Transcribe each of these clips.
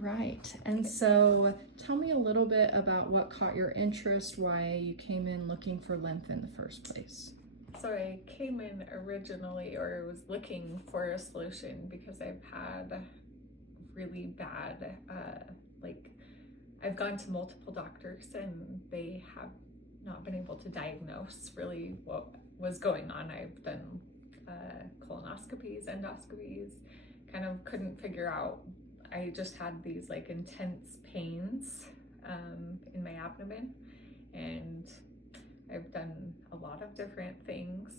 right. And so tell me a little bit about what caught your interest, why you came in looking for lymph in the first place. So I came in originally, or was looking for a solution because I've had really bad, I've gone to multiple doctors and they have not been able to diagnose really what was going on. I've done colonoscopies, endoscopies, kind of couldn't figure out. I just had these like intense pains in my abdomen, and I've done a lot of different things,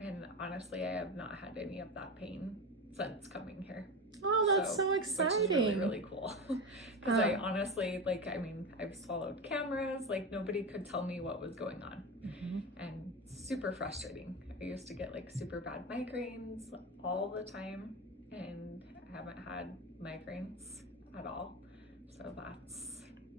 and honestly I have not had any of that pain since coming here. Oh, that's so exciting. Which is really, really cool. Because I honestly, I've swallowed cameras, like nobody could tell me what was going on. And super frustrating. I used to get like super bad migraines all the time, and I haven't had migraines at all. So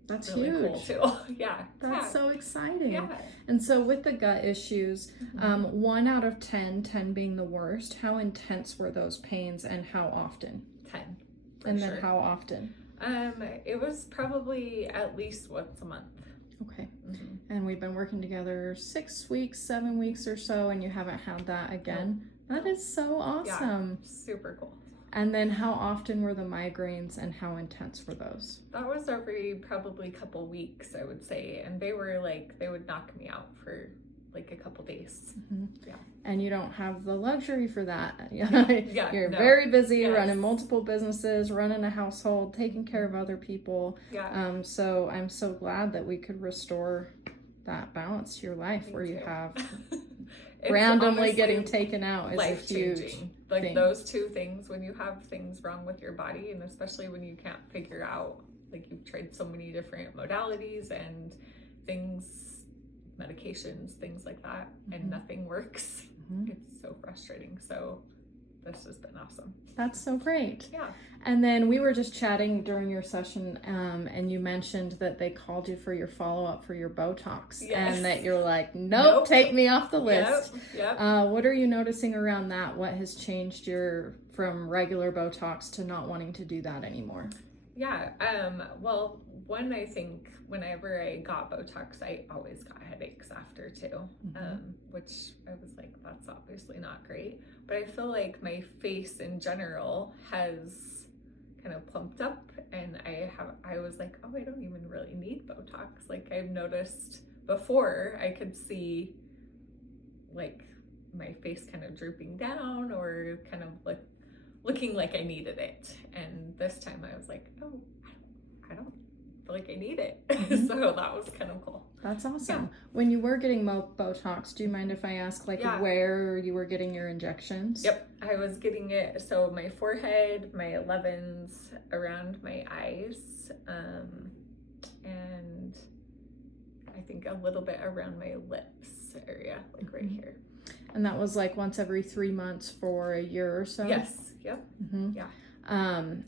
that's really huge. Cool too. Yeah. That's so exciting. Yeah. And so with the gut issues, 1 out of 10, 10 being the worst, how intense were those pains and how often? 10. And then how often? It was probably at least once a month. Okay. And we've been working together 6 weeks, 7 weeks or so, and you haven't had that again. That is so awesome. Yeah, super cool. And then how often were the migraines and how intense were those? That was every probably couple weeks, I would say. And they were like, they would knock me out for like a couple days. Yeah. And you don't have the luxury for that. Yeah, You're very busy running multiple businesses, running a household, taking care of other people. Yeah. So I'm so glad that we could restore that balance to your life where you have randomly getting taken out is a huge like thing. Those two things, when you have things wrong with your body, and especially when you can't figure out, like you've tried so many different modalities and things, medications, things like that, and nothing works. It's so frustrating. So this has been awesome. That's so great. Yeah. And then we were just chatting during your session, and you mentioned that they called you for your follow-up for your Botox, and that you're like, nope, take me off the list. Yep. What are you noticing around that? What has changed from regular Botox to not wanting to do that anymore? Yeah. Well, one, I think whenever I got Botox, I always got headaches after too, which I was like, that's obviously not great. But I feel like my face in general has kind of plumped up, and I was like, oh, I don't even really need Botox. Like I've noticed before, I could see like my face kind of drooping down or kind of like looking like I needed it. And this time I was like, oh, I don't feel like I need it. So that was kind of cool. That's awesome. Yeah. When you were getting Botox, do you mind if I ask where you were getting your injections? Yep. I was getting it, so my forehead, my 11s, around my eyes, and I think a little bit around my lips area, like right here. And that was like once every 3 months for a year or so? Yes. Yep. Yeah.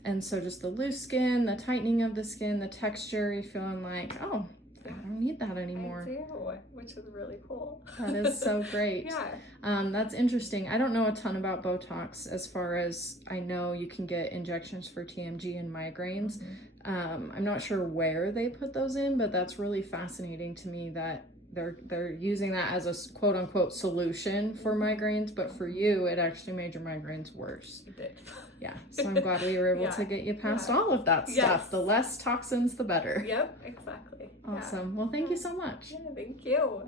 And so just the loose skin, the tightening of the skin, the texture, you feeling like, oh, I don't need that anymore. I do, which is really cool. That is so great. Yeah. That's interesting. I don't know a ton about Botox. As far as I know, you can get injections for TMG and migraines. I'm not sure where they put those in, but that's really fascinating to me that they're using that as a quote unquote solution for migraines, but for you, it actually made your migraines worse. It did. Yeah, so I'm glad we were able to get you past all of that stuff. The less toxins, the better. Yep, exactly. Awesome. Well, thank you so much. Yeah, thank you.